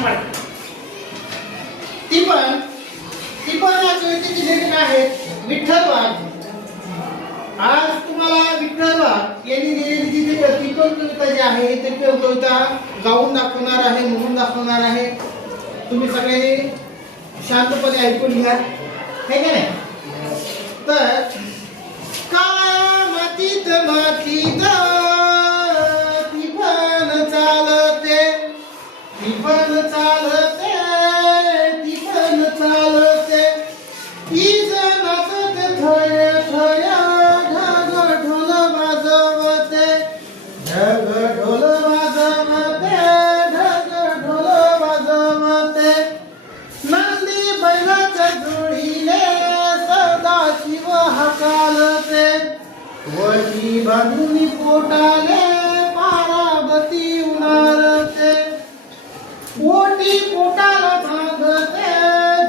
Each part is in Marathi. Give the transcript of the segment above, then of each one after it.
पानं पडतात. ती पण या कवितेची लेखक आहेत विठ्ठल वाघ. आज तुम्हाला विठ्ठल वाघ यांनी लिहिलेली जी टिपण कविता जी आहे ती कविता गाऊन दाखवणार आहे, म्हणून दाखवणार आहे. तुम्ही सगळ्यांनी शांतपणे ऐकून घ्या, हे का नाही. तर काळ्या मातीत मातीत टिपण चालते, टिपण चालते, टिपण चालते. ईज नाचत थय थय, ढग ढोल वाजवते, ढग ढोल वाजवते, ढग ढोल वाजवते. नंदी बैलाच्या जोडीने सदाशिव हाकालते, वटी बांधून पोटाले पार्वती उनारते. ओटी पोटाला बांधते,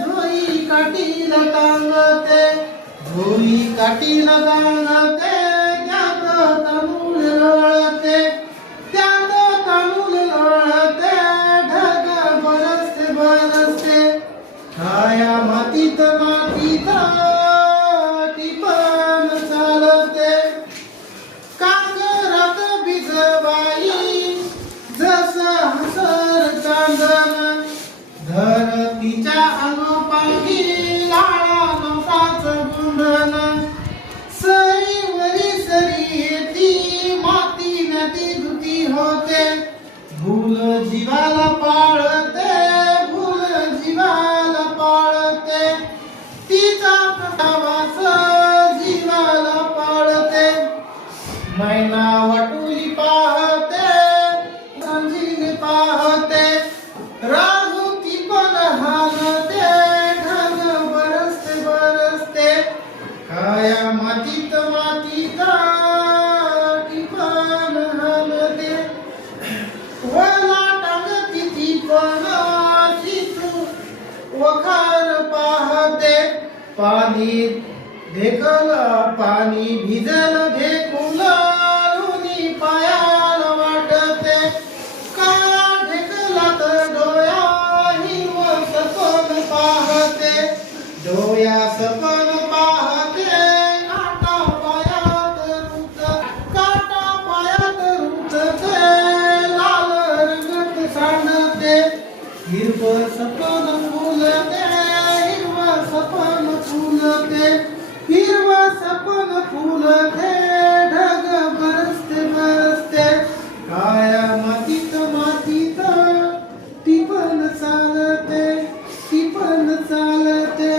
झोई काठीला टांगते, झोई काठीला टांगते. त्यात तांदूळ लोळते, त्यात तांदूळ लोळते, ढग बरसते बरसते. काया मातीत मातीत टिपण चालते. काकरात बिजवाई जस हसर चांदण, धरतीच्या अनुपांगी लाळा नवसाचं गुंडण. सरीवरी सरी येती, माती नदी धुती होते, भूल जीवाला पाळते, भूल जीवाला पाळते. तिचा प्रवास जीवाला पाळते, मैना वाटुली पाहते, संजीने पाहते. राहू टिपण हालते, ढग बरसते बरसते. काया मातीत मातीत टिपण हालते. वला टांगती टिपण, शितू वखार पाहते. पाणी ढेकल पाणी भिजल ढेकुल, लुनी पायाला वाटते. काळा ढेकलात डोया, हिरवं सपन पाहते, डोया सपन पाहते. काटा पायात रुतते, काटा पायात रुतते, लाल रंगत सांडते. हिरवं सपन फुलते, हिरवं सपन फुलते, हिरवं सपन फुलते. ढग बरसते बरसते. काया मातीत मातीत टिपण चालते, टिपण चालते.